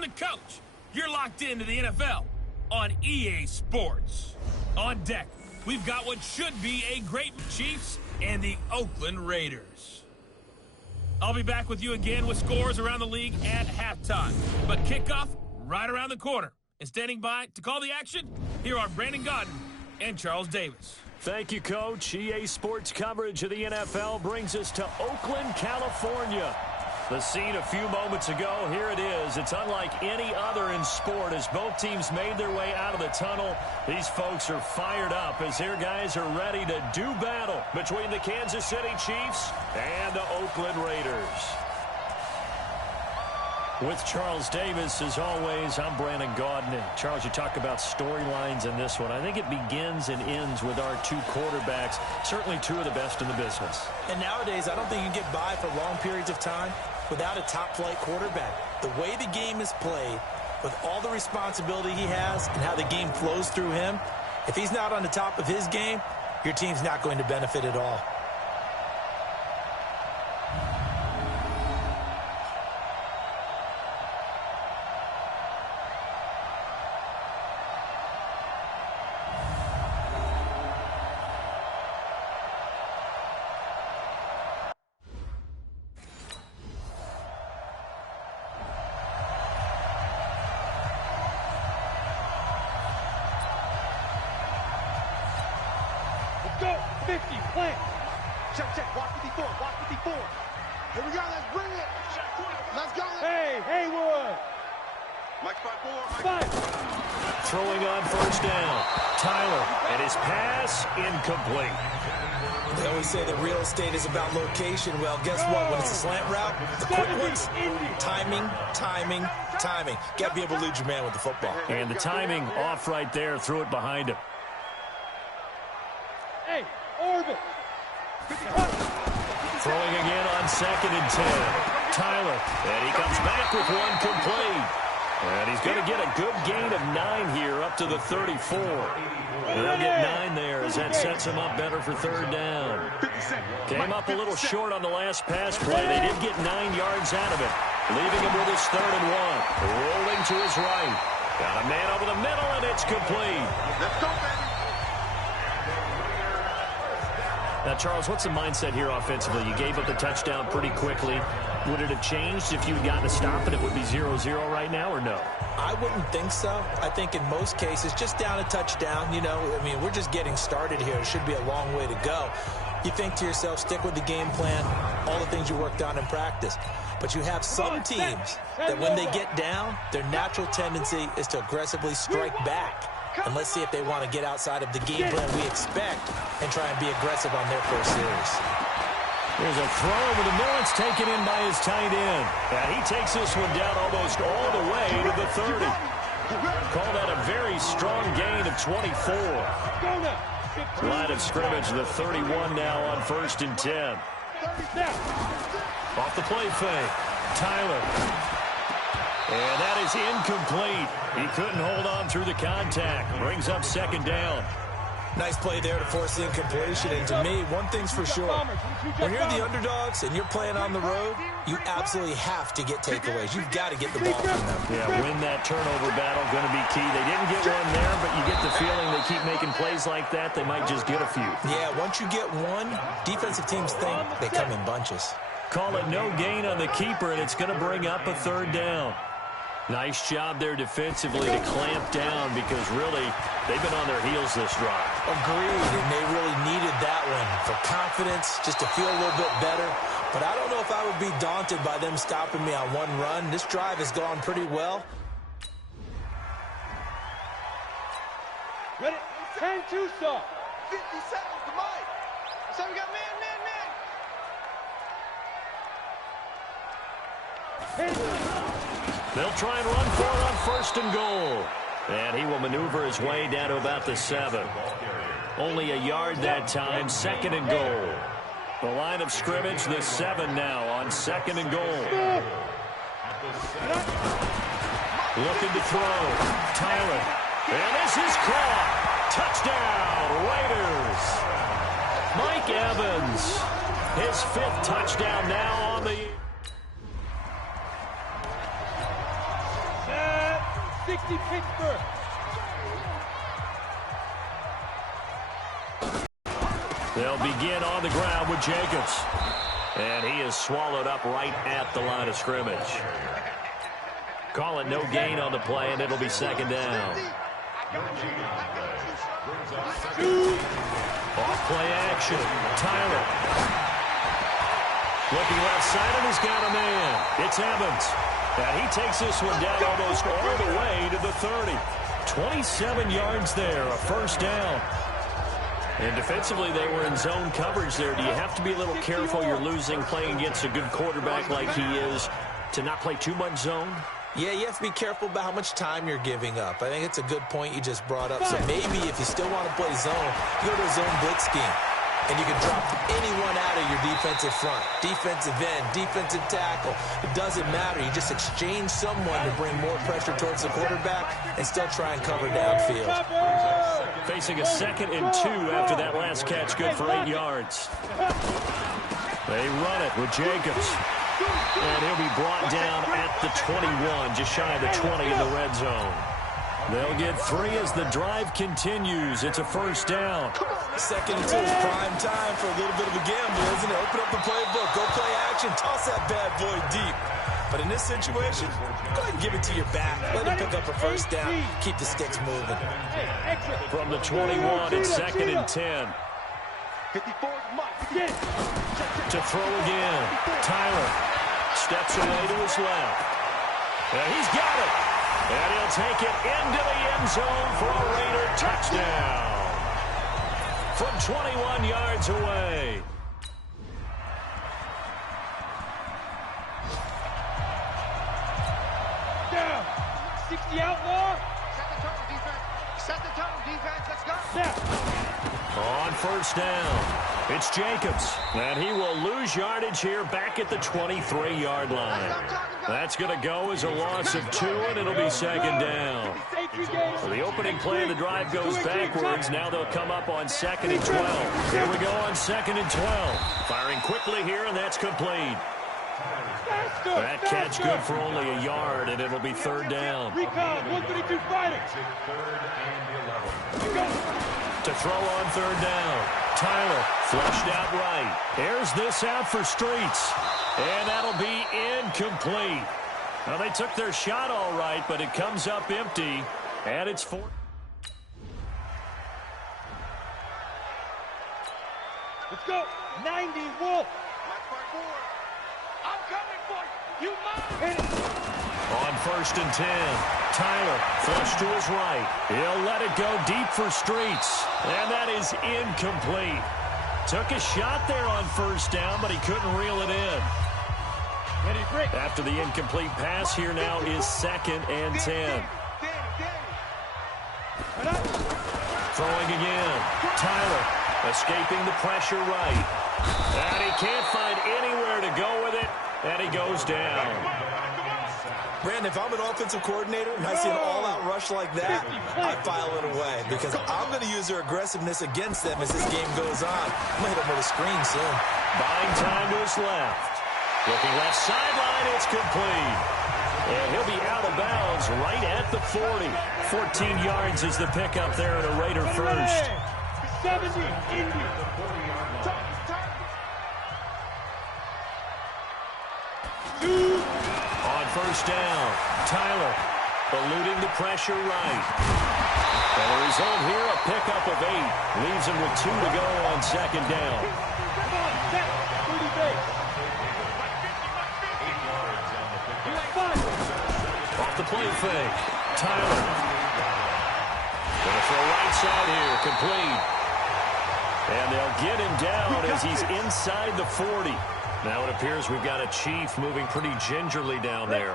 I'm the coach. You're locked into the NFL on EA Sports. On deck, we've got what should be a great Chiefs and the Oakland Raiders. I'll be back with you again with scores around the league at halftime. But kickoff right around the corner. And standing by to call the action, here are Brandon Gaudin and Charles Davis. Thank you, Coach. EA Sports coverage of the NFL brings us to Oakland, California. The scene a few moments ago, here it is. It's unlike any other in sport as both teams made their way out of the tunnel. These folks are fired up as their guys are ready to do battle between the Kansas City Chiefs and the Oakland Raiders. With Charles Davis, as always, I'm Brandon Gaudin. And Charles, you talk about storylines in this one. I think it begins and ends with our two quarterbacks, certainly two of the best in the business. And nowadays, I don't think you can get by for long periods of time without a top-flight quarterback. The way the game is played, with all the responsibility he has and how the game flows through him, if he's not on the top of his game, your team's not going to benefit at all. Go, 50, plant. Check, walk 54, walk 54. Here we go, let's bring it. Let's go. Hey, Haywood. Mike 5-4. Throwing on first down. Tyler, and his pass incomplete. They always say that real estate is about location. Well, guess what? When it's a slant route, the quick ones, timing. Got to be able to lead your man with the football. And the timing off right there. Threw it behind him. Hey, Orbit. Throwing again on 2nd and 10. Tyler, and he comes back with one complete. And he's going to get a good gain of 9 here up to the 34. And they'll get 9 there as that sets him up better for 3rd down. Came up a little short on the last pass play. They did get 9 yards out of it, leaving him with his 3rd and 1. Rolling to his right. Got a man over the middle, and it's complete. Let's go, baby. Now, Charles, what's the mindset here offensively? You gave up the touchdown pretty quickly. Would it have changed if you had gotten a stop and it would be 0-0 right now, or no? I wouldn't think so. I think in most cases, just down a touchdown, we're just getting started here. It should be a long way to go. You think to yourself, stick with the game plan, all the things you worked on in practice. But you have some teams that when they get down, their natural tendency is to aggressively strike back. And let's see if they want to get outside of the game plan we expect and try and be aggressive on their first series. There's a throw over the middle. It's taken in by his tight end. And he takes this one down almost all the way to the 30. Call that a very strong gain of 24. Line of scrimmage, the 31 now on 1st and 10. Off the play fake. Tyler. And that is incomplete. He couldn't hold on through the contact. Brings up 2nd down. Nice play there to force the incompletion. And to me, one thing's for sure. When you're the underdogs and you're playing on the road, you absolutely have to get takeaways. You've got to get the ball from them. Yeah, win that turnover battle, going to be key. They didn't get one there, but you get the feeling they keep making plays like that, they might just get a few. Yeah, once you get one, defensive teams think they come in bunches. Call it no gain on the keeper, and it's going to bring up a 3rd down. Nice job there defensively to clamp down because really they've been on their heels this drive. Agreed, and they really needed that one for confidence, just to feel a little bit better. But I don't know if I would be daunted by them stopping me on one run. This drive has gone pretty well. Ready? 10-2, sir. 50 seconds to Mike. So we got man. They'll try and run for it on 1st and goal. And he will maneuver his way down to about the 7. Only a yard that time, 2nd and goal. The line of scrimmage, the 7 now on 2nd and goal. Looking to throw. Tyler. And this is caught. Touchdown, Raiders. Mike Evans. His 5th touchdown now on the 60 Pittsburgh. They'll begin on the ground with Jacobs. And he is swallowed up right at the line of scrimmage. Call it no gain on the play, and it'll be second down. Off-play action. Tyler. Looking left side, and he's got a man. It's Evans. And he takes this one down almost all the way to the 30. 27 yards there, a first down. And defensively, they were in zone coverage there. Do you have to be a little careful? You're losing playing against a good quarterback like he is to not play too much zone? Yeah, you have to be careful about how much time you're giving up. I think it's a good point you just brought up. So maybe if you still want to play zone, you go to a zone blitz scheme. And you can drop anyone out of your defensive front. Defensive end, defensive tackle. It doesn't matter. You just exchange someone to bring more pressure towards the quarterback and still try and cover downfield. Facing a 2nd and 2 after that last catch, good for 8 yards. They run it with Jacobs. And he'll be brought down at the 21, just shy of the 20 in the red zone. They'll get 3 as the drive continues. It's a first down. 2nd and 2 is prime time for a little bit of a gamble, isn't it? Open up the playbook, go play action, toss that bad boy deep. But in this situation, go ahead and give it to your back. Let him pick up a first down. Keep the sticks moving. From the 21, it's 2nd and 10. To throw again. Tyler steps away to his left. And he's got it. And he'll take it into the end zone for a Raider touchdown. From 21 yards away. Down. 60 outlaw. Set the tone, defense. Let's go. On first down, it's Jacobs. And he will lose yardage here back at the 23-yard line. That's going to go as a loss of 2, and it'll be second down. So the opening play of the drive goes backwards. Now they'll come up on 2nd and 12. Here we go on 2nd and 12. Firing quickly here, and that's complete. That catch good for only a yard, and it'll be third down. Recon, 132 fighting. To throw on third down. Tyler flushed out right. Airs this out for Streets. And that'll be incomplete. Well, they took their shot all right, but it comes up empty. And it's 4. Let's go. 90 Wolf. I'm coming for you. You mind? On 1st and 10, Tyler flush to his right. He'll let it go deep for Streets. And that is incomplete. Took a shot there on first down, but he couldn't reel it in. After the incomplete pass, here now is 2nd and 10. Throwing again. Tyler escaping the pressure right. And he can't find anywhere to go with it. And he goes down. Brandon, if I'm an offensive coordinator and I see an all-out rush like that, I file it away because I'm going to use their aggressiveness against them as this game goes on. I'm going to hit them with a screen soon. Buying time to his left. Looking left sideline, it's complete. And he'll be out of bounds right at the 40. 14 yards is the pickup there at a Raider first. 70, Indy. On first down, Tyler eluding the pressure right. And the result here, a pickup of 8. Leaves him with 2 to go on 2nd down. Off the play fake, Tyler. Gonna throw right side here, complete. And they'll get him down as he's inside the 40. Now it appears we've got a Chief moving pretty gingerly down there.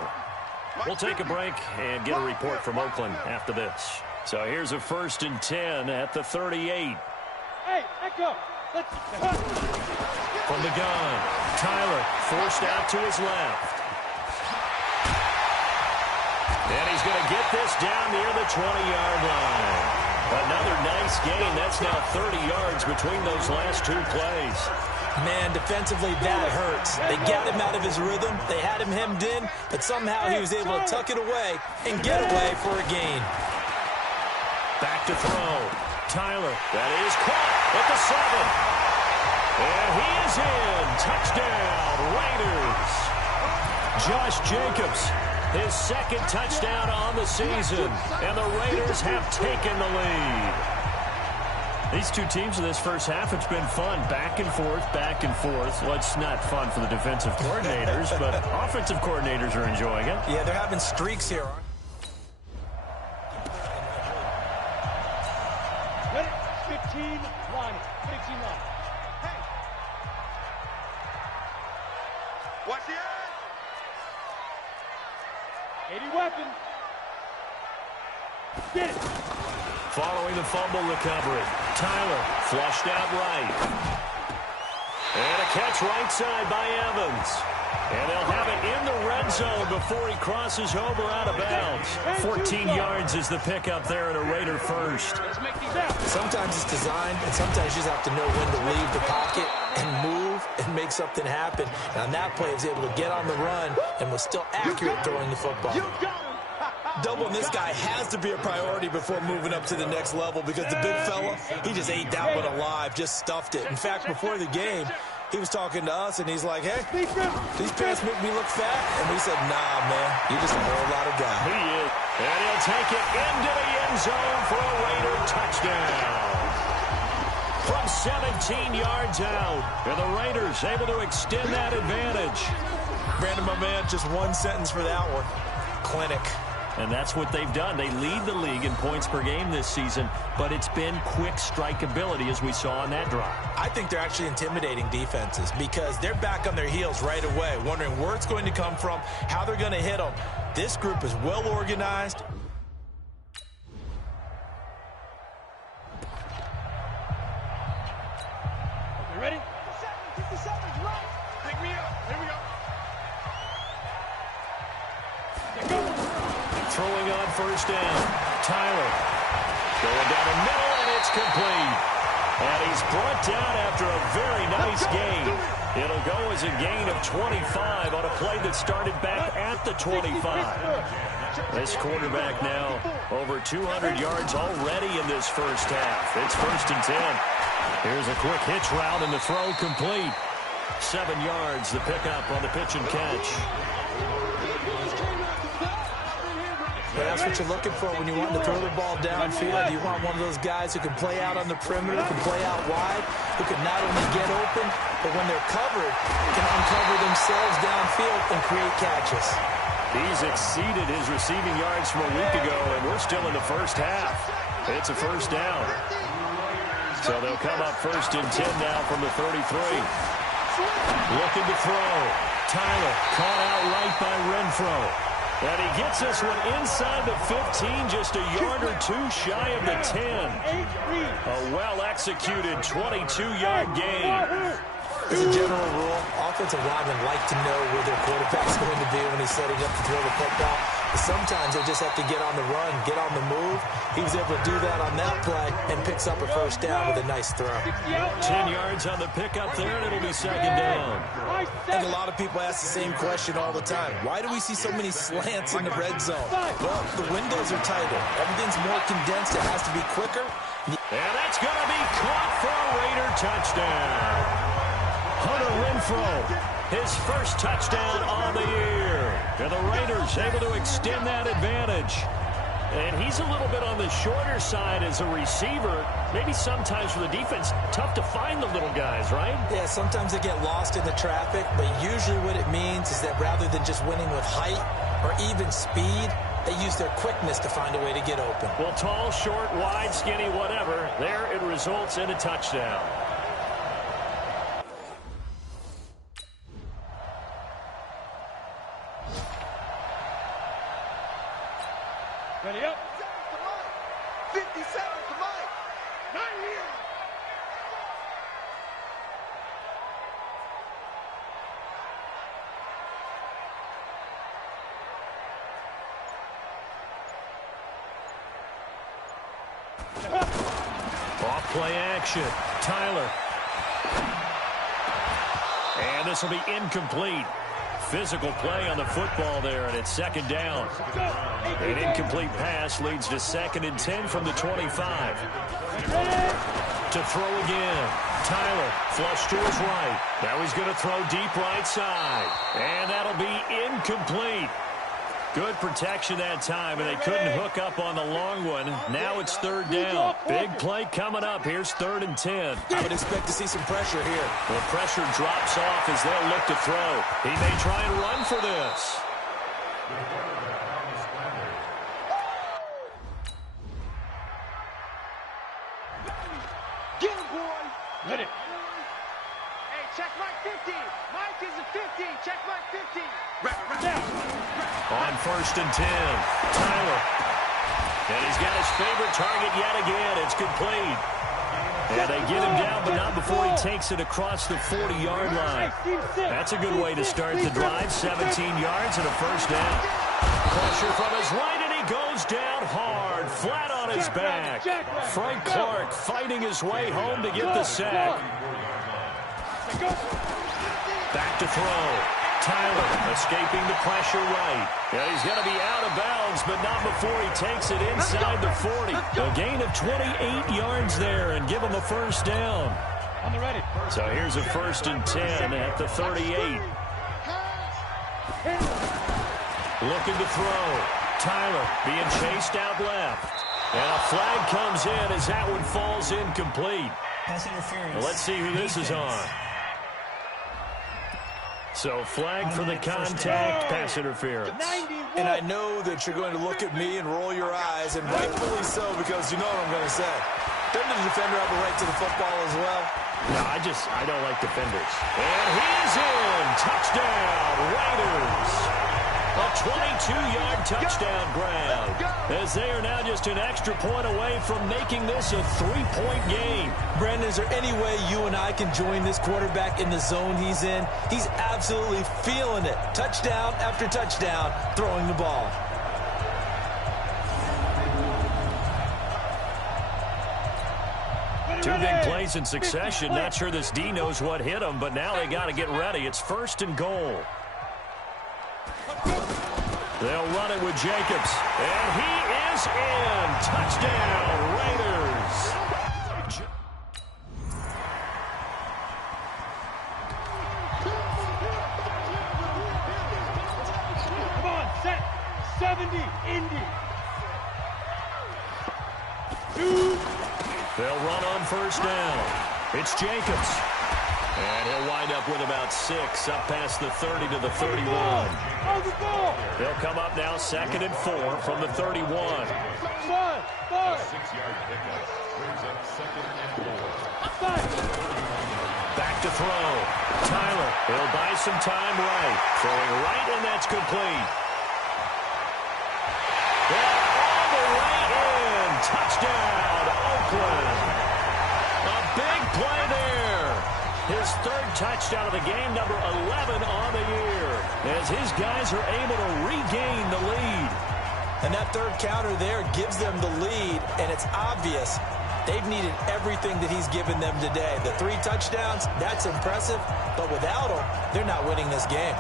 We'll take a break and get a report from Oakland after this. So here's a 1st and 10 at the 38. Hey, Echo. From the gun, Tyler forced out to his left. And he's going to get this down near the 20-yard line. Another nice gain. That's now 30 yards between those last 2 plays. Man, defensively, that hurts. They got him out of his rhythm. They had him hemmed in, but somehow he was able to tuck it away and get away for a gain. Back to throw. Tyler, that is caught at the 7. And he is in. Touchdown, Raiders. Josh Jacobs, his second touchdown on the season, and the Raiders have taken the lead. These two teams in this first half, it's been fun. Back and forth, back and forth. Well, it's not fun for the defensive coordinators, but offensive coordinators are enjoying it. Yeah, they're having streaks here. Ready? 15 line. 15 line. Hey. Watch the edge. 80 weapon. Get it. Following the fumble recovery, Tyler flushed out right. And a catch right side by Evans. And they'll have it in the red zone before he crosses over out of bounds. 14 yards is the pickup there at a Raider first. Sometimes it's designed, and sometimes you just have to know when to leave the pocket and move and make something happen. And on that play, he was able to get on the run and was still accurate throwing the football. Doubling this guy has to be a priority before moving up to the next level because the big fella, he just ate that one alive, just stuffed it. In fact, before the game, he was talking to us, and he's like, hey, these pants make me look fat. And we said, nah, man, you're just a whole lot of guy. He is. And he'll take it into the end zone for a Raider touchdown. From 17 yards out, and the Raiders able to extend that advantage. Brandon, my man, just one sentence for that one. Clinic. And that's what they've done. They lead the league in points per game this season, but it's been quick strike ability as we saw on that drive. I think they're actually intimidating defenses because they're back on their heels right away, wondering where it's going to come from, how they're going to hit them. This group is well organized. You ready? 57's right. Pick me up. Here we go. Throwing on first down. Tyler going down the middle, and it's complete. And he's brought down after a very nice gain. It'll go as a gain of 25 on a play that started back at the 25. This quarterback now over 200 yards already in this first half. It's 1st and 10. Here's a quick hitch route, and the throw complete. 7 yards, the pickup on the pitch and catch. Yeah, that's what you're looking for when you want to throw the ball downfield. You want one of those guys who can play out on the perimeter, can play out wide, who can not only get open, but when they're covered, can uncover themselves downfield and create catches. He's exceeded his receiving yards from a week ago, and we're still in the first half. It's a first down. So they'll come up 1st and 10 now from the 33. Looking to throw. Tyler caught out right by Renfro. And he gets this one inside the 15, just a yard or two shy of the 10. A well-executed 22-yard gain. As a general rule, offensive linemen like to know where their quarterback's going to be when he's setting up to throw the football. But sometimes they just have to get on the run, get on the move. He was able to do that on that play and picks up a first down with a nice throw. 10 yards on the pickup there, and it'll be 2nd down. And a lot of people ask the same question all the time. Why do we see so many slants in the red zone? Well, the windows are tighter. Everything's more condensed. It has to be quicker. And that's going to be caught for a Raider touchdown. Hunter Renfro, his first touchdown on the year. And the Raiders able to extend that advantage. And he's a little bit on the shorter side as a receiver. Maybe sometimes for the defense, tough to find the little guys, right? Yeah, sometimes they get lost in the traffic, but usually what it means is that rather than just winning with height or even speed, they use their quickness to find a way to get open. Well, tall, short, wide, skinny, whatever, there it results in a touchdown. Ready up. 57 to Mike. 9 here. Off play action. Tyler And this will be incomplete. Physical play on the football there, and it's second down. An incomplete pass leads to 2nd and 10 from the 25. To throw again. Tyler, flush to his right. Now he's going to throw deep right side. And that'll be incomplete. Good protection that time, and they couldn't hook up on the long one. Now it's 3rd down. Big play coming up. Here's 3rd and 10. I would expect to see some pressure here. The pressure drops off as they'll look to throw. He may try and run for this. Get him, boy. Hit it. Hey, check Mike 50. Mike is a 50. Check Mike 50. On 1st and 10, Tyler. And he's got his favorite target yet again. It's complete. And they get him down, but not before he takes it across the 40-yard line. That's a good way to start the drive. 17 yards and a 1st down. Pressure from his right, and he goes down hard, flat on his back. Frank Clark fighting his way home to get the sack. Back to throw. Tyler escaping the pressure right. And he's going to be out of bounds, but not before he takes it inside the 40. A gain of 28 yards there and give him a 1st down. On the ready. So here's a 1st and 10 at the 38. Looking to throw. Tyler being chased out left. And a flag comes in as that one falls incomplete. Pass interference. Well, let's see who this is on. So flag for the contact, pass interference. And I know that you're going to look at me and roll your eyes, and rightfully so, because you know what I'm going to say. Doesn't the defender have a right to the football as well? No, I don't like defenders. And he's in. Touchdown, Raiders. A 22-yard touchdown grab, as they are now just an extra point away from making this a 3-point game. Brandon, is there any way you and I can join this quarterback in the zone he's in? He's absolutely feeling it. Touchdown after touchdown, throwing the ball. Two big plays in succession. Not sure this D knows what hit him, but now they got to get ready. It's 1st and goal. They'll run it with Jacobs. And he is in. Touchdown, Raiders. Come on, set. 70, Indy. They'll run on 1st down. It's Jacobs. And he'll wind up with about 6 up past the 30 to the 31. They'll come up now 2nd and 4 from the 31. 6-yard pickup brings up 2nd and 4. Back to throw. Tyler, he'll buy some time right. Throwing right, and that's complete. And all the way in. Touchdown, Oakland. A big play there. His 3rd touchdown of the game, number 11 on the year, as his guys are able to regain the lead. And that 3rd counter there gives them the lead, and it's obvious they've needed everything that he's given them today. The 3 touchdowns, that's impressive, but without him, they're not winning this game.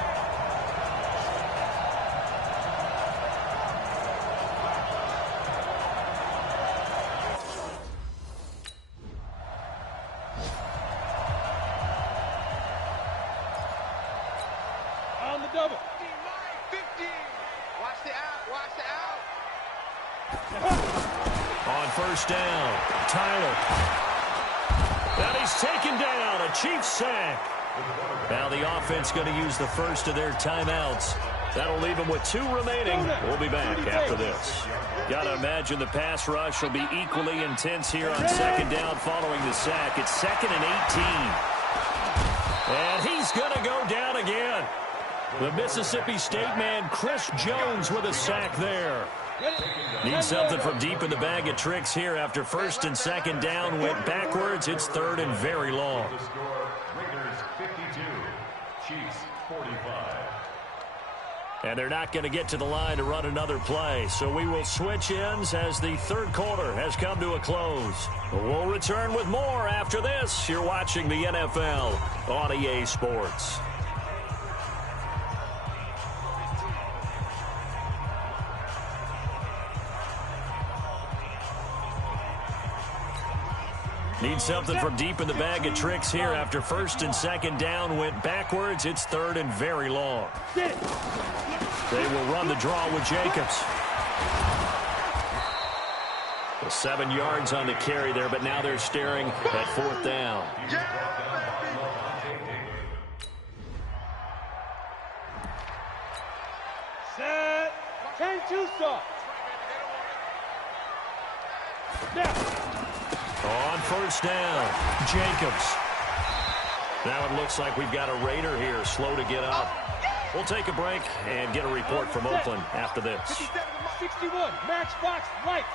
on the double. 50. Watch the out. Watch the out. On 1st down, Tyler. And he's taken down, a Chiefs sack. Now the offense going to use the first of their timeouts. That'll leave them with 2 remaining. We'll be back after this. Got to imagine the pass rush will be equally intense here on 2nd down following the sack. It's 2nd and 18. And he's going to go down again. The Mississippi State man, Chris Jones, with a sack there. Need something from deep in the bag of tricks here after 1st and 2nd down went backwards. It's 3rd and very long. The score, Raiders 52, Chiefs 45. And they're not going to get to the line to run another play. So we will switch ends as the third quarter has come to a close. We'll return with more after this. You're watching the NFL on EA Sports. Need something from deep in the bag of tricks here after first and second down went backwards. It's third and very long. They will run the draw with Jacobs. 7 yards on the carry there, but now they're staring at fourth down. Set. 10-2 stop. Now. On first down, Jacobs. Now it looks like we've got a Raider here, slow to get up. We'll take a break and get a report from Oakland after this. 61, match box, lights.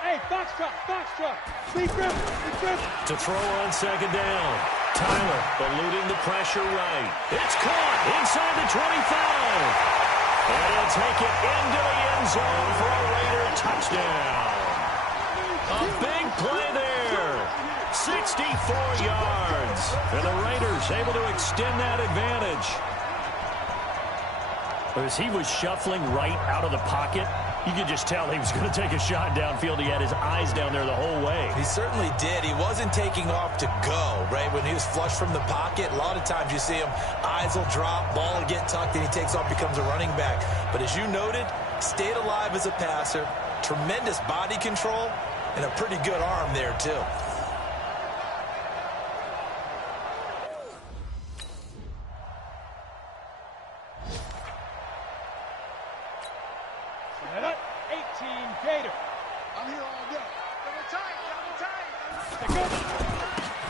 Hey, box drop. Lead grip. To throw on second down, Tyler eluding the pressure right. It's caught inside the 25. And he'll take it into the end zone for a Raider touchdown. A big play there. 64 yards. And the Raiders able to extend that advantage. As he was shuffling right out of the pocket, you could just tell he was going to take a shot downfield. He had his eyes down there the whole way. He certainly did. He wasn't taking off to go, right? When he was flush from the pocket, a lot of times you see him, eyes will drop, ball will get tucked, and he takes off, becomes a running back. But as you noted, stayed alive as a passer, tremendous body control, and a pretty good arm there, too. Set up. 18 Gator. I'm here all day.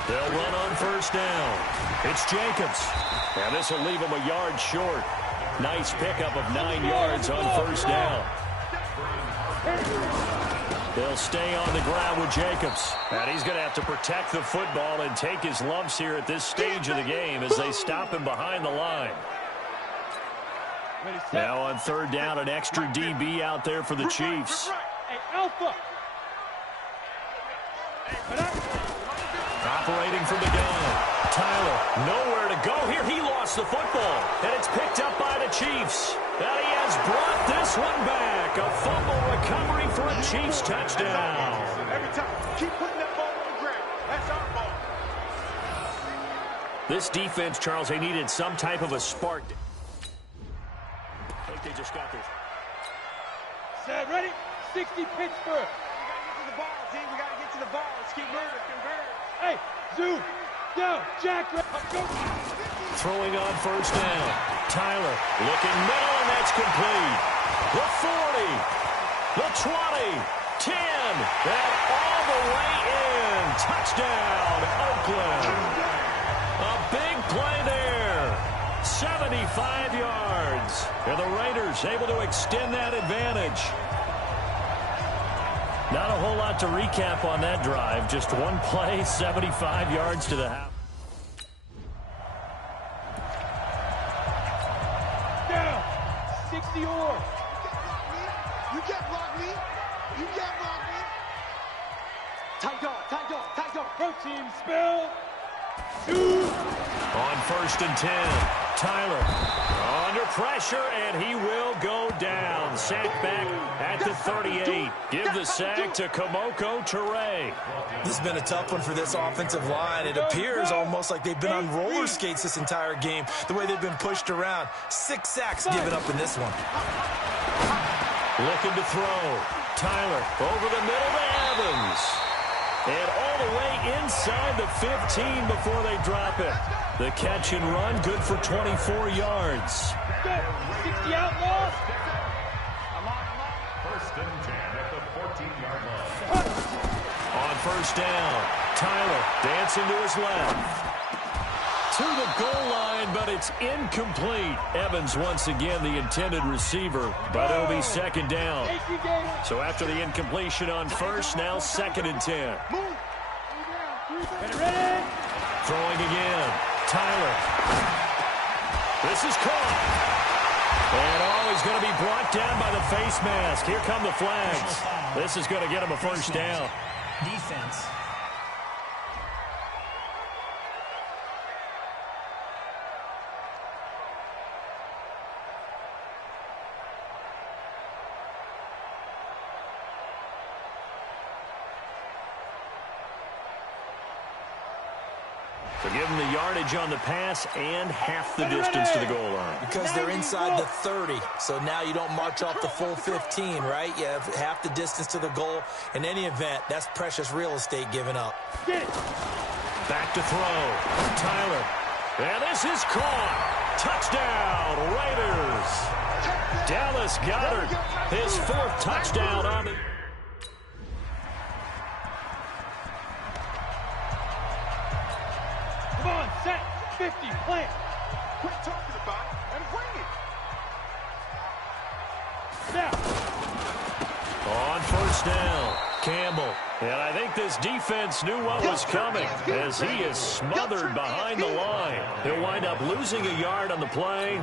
They'll run on first down. It's Jacobs. And this will leave him a yard short. Nice pickup of 9 yards on first down. They'll stay on the ground with Jacobs. And he's going to have to protect the football and take his lumps here at this stage of the game as they stop him behind the line. Now on third down, an extra DB out there for the Chiefs. Hey, Alpha. Operating from the gun. Tyler, nowhere to go here. He lost the football, and it's picked up by the Chiefs. And he has brought this one back. A fumble recovery for a Chiefs touchdown. Every time. Keep putting that ball on the ground. That's our ball. This defense, Charles, they needed some type of a spark. I think they just got this. Set, ready? 60 Pittsburgh. We got to get to the ball, team. We got to get to the ball. Let's keep moving. Convert. Hey, zoom. Down. Jack. Go. Throwing on first down. Tyler looking middle, and that's complete. The 40, the 20, 10, and all the way in. Touchdown, Oakland. A big play there. 75 yards. And the Raiders able to extend that advantage. Not a whole lot to recap on that drive. Just one play, 75 yards to the house. Down. 60 or. You can't block me. You can't block me. Tight dog. Pro team spill. 2. On first and 10, Tyler under pressure, and he will go down. Sacked back at the 38. Give the sack to Kamoko Toure. This has been a tough one for this offensive line. It appears almost like they've been on roller skates this entire game, the way they've been pushed around. 6 sacks given up in this one. Looking to throw. Tyler over the middle to Evans. And all the way inside the 15 before they drop it. The catch and run, good for 24 yards. 60 outlaws. First and 10 at the 14-yard line. On first down, Tyler dancing to his left. To the goal line, but it's incomplete. Evans once again the intended receiver, but it'll be second down. So after the incompletion on first, now second and 10. Throwing again. Tyler. This is caught. And he's going to be brought down by the face mask. Here come the flags. This is going to get him a first down. Defense. So give them the yardage on the pass and half the distance to the goal line. Because they're inside the 30, so now you don't march off the full 15, right? You have half the distance to the goal. In any event, that's precious real estate given up. Back to throw. Tyler. And this is caught. Touchdown, Raiders. Dallas Goedert, his 4th touchdown on the... Come on, set, 50, plant. Quit talking about it and bring it. Now. On first down, Campbell. And I think this defense knew what was coming as he is smothered behind the line. He'll wind up losing a yard on the play,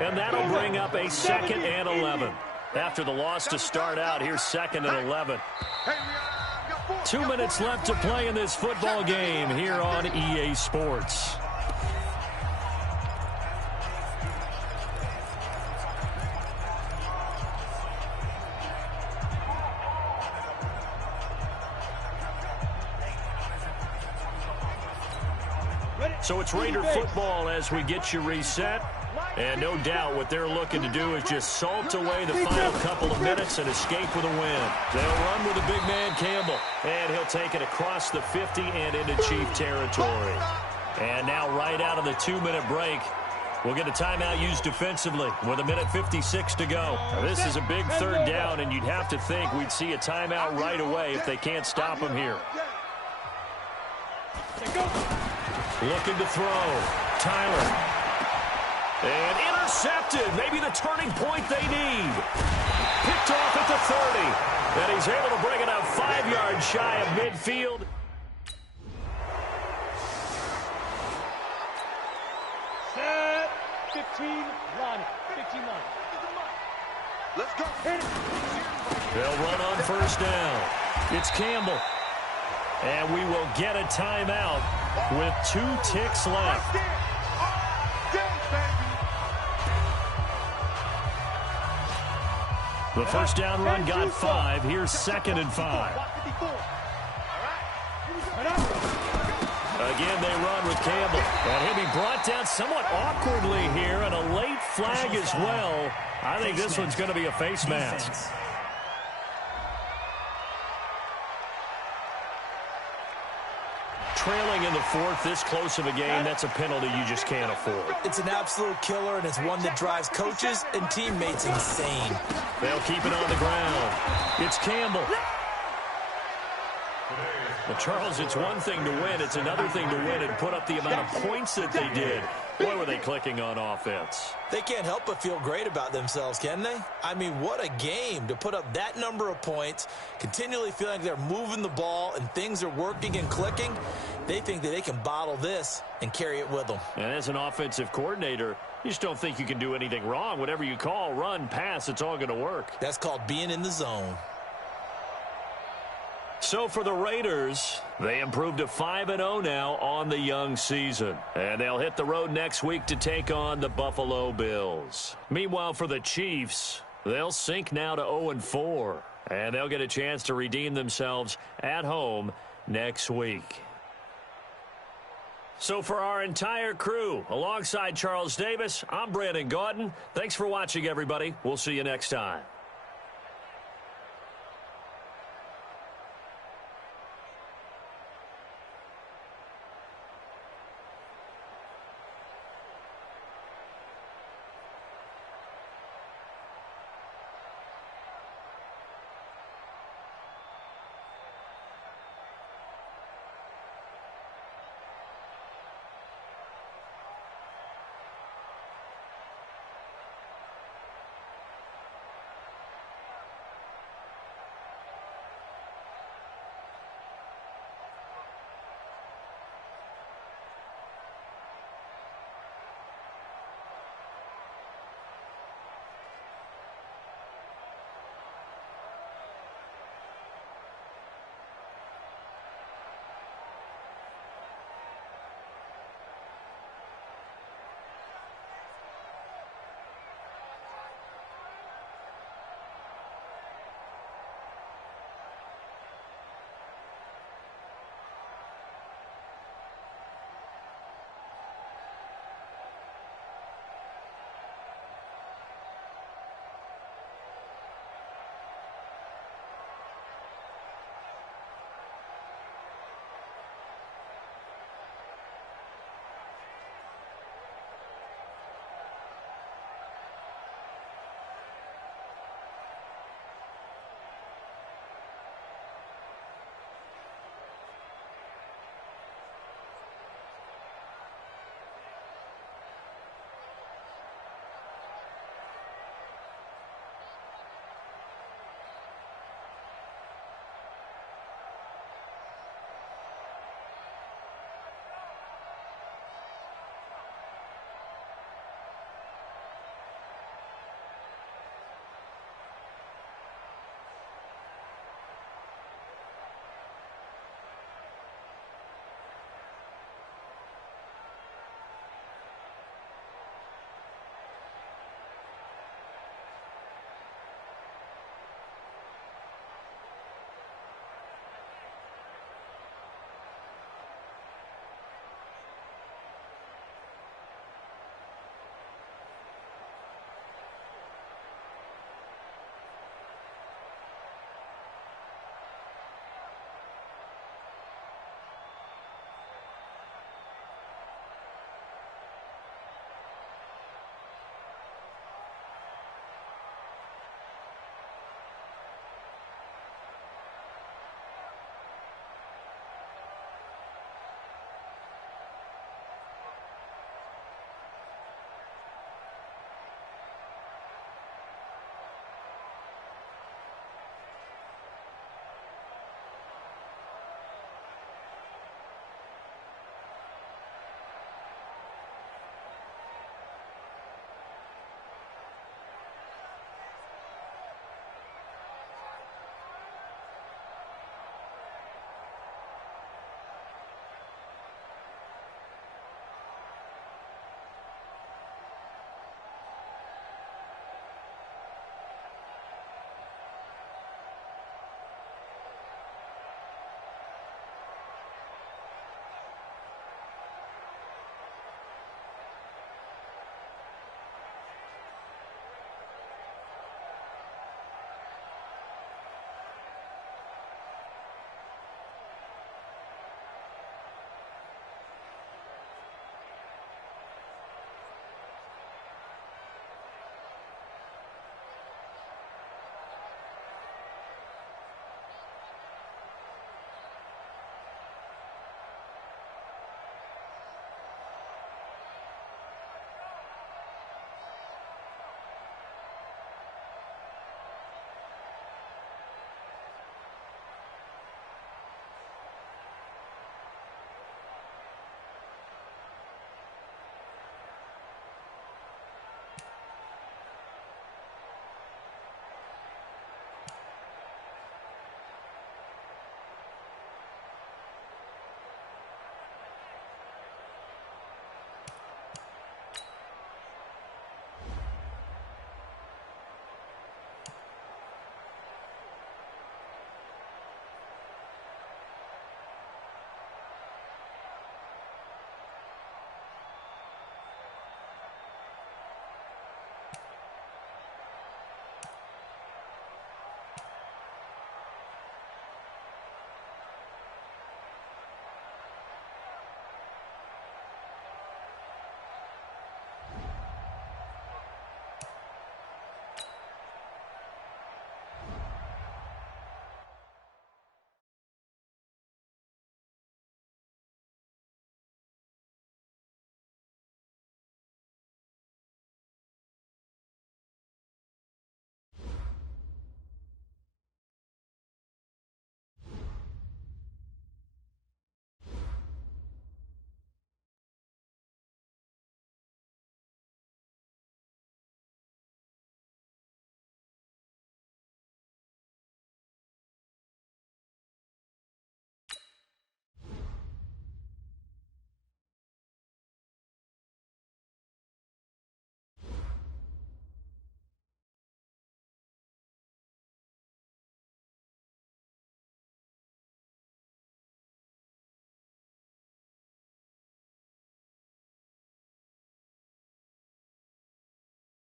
and that'll bring up a 2nd and 11. After the loss to start out, here's 2nd and 11. 2 minutes left to play in this football game here on EA Sports. So it's Raider football as we get you reset. And no doubt what they're looking to do is just salt away the final couple of minutes and escape with a win. They'll run with the big man Campbell. And he'll take it across the 50 and into Chief territory. And now right out of the 2-minute break, we'll get a timeout used defensively with 1:56 to go. Now, this is a big 3rd down, and you'd have to think we'd see a timeout right away if they can't stop him here. Looking to throw. Tyler. And intercepted. Maybe the turning point they need. Picked off at the 30. And he's able to bring it up 5 yards shy of midfield. Set, 15, line it. 15 line. Let's go. They'll run on first down. It's Campbell. And we will get a timeout with 2 ticks left. The first down run got 5. Here's 2nd and 5. Again, they run with Campbell. And he'll be brought down somewhat awkwardly here, and a late flag as well. I think this one's going to be a face mask. Trailing in the 4th, this close of a game, that's a penalty you just can't afford. It's an absolute killer, and it's one that drives coaches and teammates insane. They'll keep it on the ground. It's Campbell. Well, Charles, it's one thing to win. It's another thing to win and put up the amount of points that they did. Boy, were they clicking on offense. They can't help but feel great about themselves, can they? I mean, what a game to put up that number of points, continually feeling like they're moving the ball and things are working and clicking. They think that they can bottle this and carry it with them. And as an offensive coordinator, you just don't think you can do anything wrong. Whatever you call, run, pass, it's all going to work. That's called being in the zone. So for the Raiders, they improved to 5-0 now on the young season. And they'll hit the road next week to take on the Buffalo Bills. Meanwhile, for the Chiefs, they'll sink now to 0-4. And they'll get a chance to redeem themselves at home next week. So for our entire crew, alongside Charles Davis, I'm Brandon Gaudin. Thanks for watching, everybody. We'll see you next time.